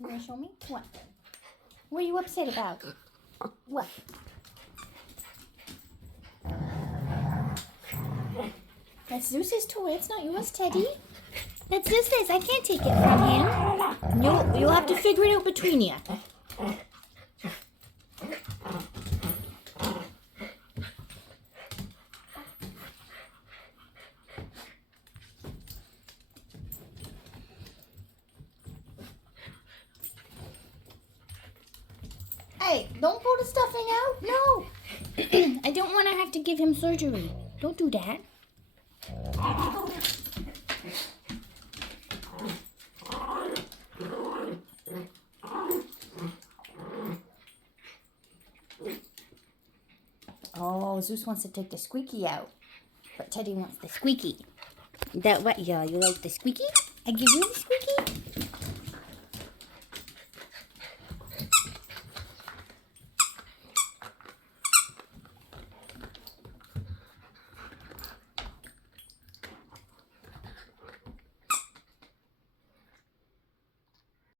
You want to show me? What? What are you upset about? What? That's Zeus's toy. It's not yours, Teddy. That's Zeus's. I can't take it from him. You'll have to figure it out between you. Hey, don't pull the stuffing out. No. I don't want to have to give him surgery. Don't do that. Oh, Zeus wants to take the squeaky out. But Teddy wants the squeaky. That what? Yeah, you like the squeaky? I give you the squeaky?